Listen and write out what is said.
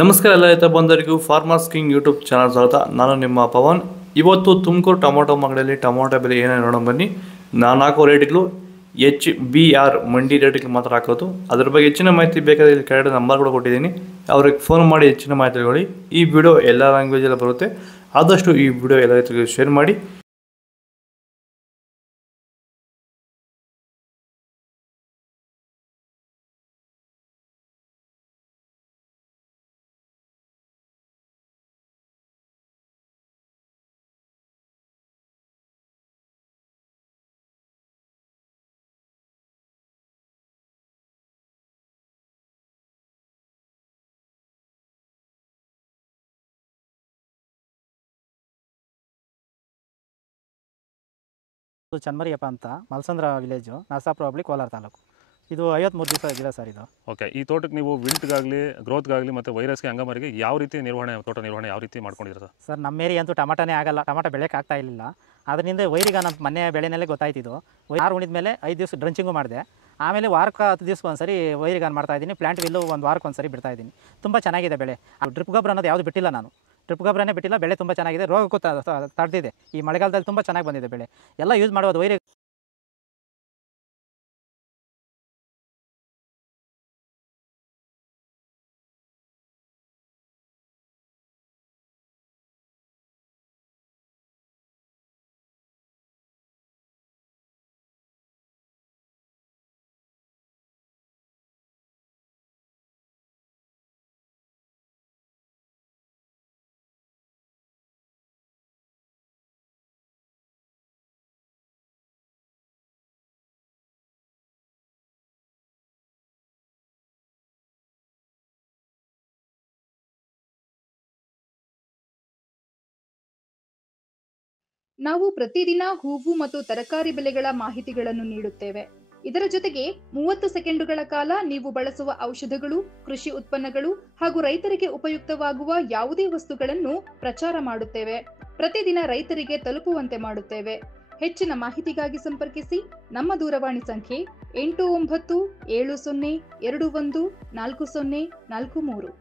ನಮಸ್ಕಾರ ಎಲ್ಲ ರೈತ ಬಂಧುಗಳಿಗೂ ಫಾರ್ಮರ್ಸ್ ಕಿಂಗ್ ಯೂಟ್ಯೂಬ್ ಚಾನಲ್ ಸ್ವಾಗತ. ನಾನು ನಿಮ್ಮ ಪವನ್. ಇವತ್ತು ತುಮಕೂರು ಟೊಮೊಟೊ ಮಾರ್ಕೆಟಲ್ಲಿ ಟೊಮೊಟೊ ಬೆಲೆ ಏನೇನು ನೋಡೋಣ ಬನ್ನಿ. ನಾನು ಹಾಕೋ ರೇಟ್ಗಳು HBR ಮಂಡಿ ರೇಟ್ಗಳು ಮಾತ್ರ ಹಾಕೋದು. ಅದ್ರ ಬಗ್ಗೆ ಹೆಚ್ಚಿನ ಮಾಹಿತಿ ಬೇಕಾದರೆ ಇಲ್ಲಿ ಕೆಳಗಡೆ ನಂಬರ್ ಕೂಡ ಕೊಟ್ಟಿದ್ದೀನಿ, ಅವ್ರಿಗೆ ಫೋನ್ ಮಾಡಿ ಹೆಚ್ಚಿನ ಮಾಹಿತಿ ತಿಳ್ಕೊಳ್ಳಿ. ಈ ವಿಡಿಯೋ ಎಲ್ಲ ಲ್ಯಾಂಗ್ವೇಜಲ್ಲಿ ಬರುತ್ತೆ, ಆದಷ್ಟು ಈ ವಿಡಿಯೋ ಎಲ್ಲ ರೈತರಿಗೆ ಶೇರ್ ಮಾಡಿ. ಚನ್ಮರಿಯಪ್ಪ ಅಂತ ಮಲ್ಸಂದ್ರ ವಿಲೇಜು, ನರಸಾಪುರ ಹೋಬಳಿ, ಕೋಲಾರ ತಾಲೂಕು. ಇದು 53 ದಿವಸ ಗಿಡ ಸರ್. ಇದು ಓಕೆ. ಈ ತೋಟಕ್ಕೆ ನೀವು ವಿಲ್ಟ್ಗಾಗಲಿ ಗ್ರೋತ್ಗಾಗಲಿ ಮತ್ತು ವೈರಸ್ಗೆ ಅಂಗಮಾರಿಗೆ ಯಾವ ರೀತಿ ತೋಟ ನಿರ್ವಹಣೆ ಯಾವ ರೀತಿ ಮಾಡ್ಕೊಂಡಿದ್ದೀರಾ ಸರ್? ನಮ್ಮ ಏರಿಯಾ ಅಂತೂ ಟಮಾಟನೇ ಆಗಲ್ಲ, ಟಮಾಟ ಬೆಳೆಯೋಕೆ ಆಗ್ತಾ ಇರಲಿಲ್ಲ. ಅದರಿಂದ ವೈರಿಗೆ ನಮ್ಮ ಮನೆ ಬೆಳೆನಲ್ಲೇ ಗೊತ್ತಾಯ್ತಿದ್ದು. ಆರು ಉಣಿದ ಮೇಲೆ 5 ದಿವಸ ಡ್ರಂಚಿಂಗು ಮಾಡಿದೆ. ಆಮೇಲೆ ವಾರಕ್ಕೆ 10 ದಿವಸಕ್ಕೆ ಒಂದ್ಸರಿ ವೈರಿಗಾನ್ ಮಾಡ್ತಾಯಿದ್ದೀನಿ. ಪ್ಲಾಂಟ್ ವಿಲ್ಲು ಒಂದು ವಾರಕ್ಕೆ ಒಂದ್ಸರಿ ಬಿಡ್ತಾಯಿದ್ದೀನಿ. ತುಂಬ ಚೆನ್ನಾಗಿದೆ ಬೆಳೆ. ಡ್ರಿಪ್ ಗೊಬ್ಬರ ಅನ್ನೋದು ಯಾವುದು ಬಿಟ್ಟಿಲ್ಲ ನಾನು, ಡ್ರಿಪ್ ಗೊಬ್ಬರನೇ ಬಿಟ್ಟಿಲ್ಲ. ಬೆಳೆ ತುಂಬ ಚೆನ್ನಾಗಿದೆ, ರೋಗಕ್ಕೂ ತಡೆದಿದೆ. ಈ ಮಳೆಗಾಲದಲ್ಲಿ ತುಂಬ ಚೆನ್ನಾಗಿ ಬಂದಿದೆ ಬೆಳೆ. ಎಲ್ಲ ಯೂಸ್ ಮಾಡೋದು ವೈರಿ. ನಾವು ಪ್ರತಿದಿನ ಹೂವು ಮತ್ತು ತರಕಾರಿ ಬೆಲೆಗಳ ಮಾಹಿತಿಗಳನ್ನು ನೀಡುತ್ತೇವೆ. ಇದರ ಜೊತೆಗೆ 30 ಸೆಕೆಂಡುಗಳ ಕಾಲ ನೀವು ಬಳಸುವ ಔಷಧಗಳು, ಕೃಷಿ ಉತ್ಪನ್ನಗಳು ಹಾಗೂ ರೈತರಿಗೆ ಉಪಯುಕ್ತವಾಗುವ ಯಾವುದೇ ವಸ್ತುಗಳನ್ನು ಪ್ರಚಾರ ಮಾಡುತ್ತೇವೆ. ಪ್ರತಿದಿನ ರೈತರಿಗೆ ತಲುಪುವಂತೆ ಮಾಡುತ್ತೇವೆ. ಹೆಚ್ಚಿನ ಮಾಹಿತಿಗಾಗಿ ಸಂಪರ್ಕಿಸಿ. ನಮ್ಮ ದೂರವಾಣಿ ಸಂಖ್ಯೆ 8970214043.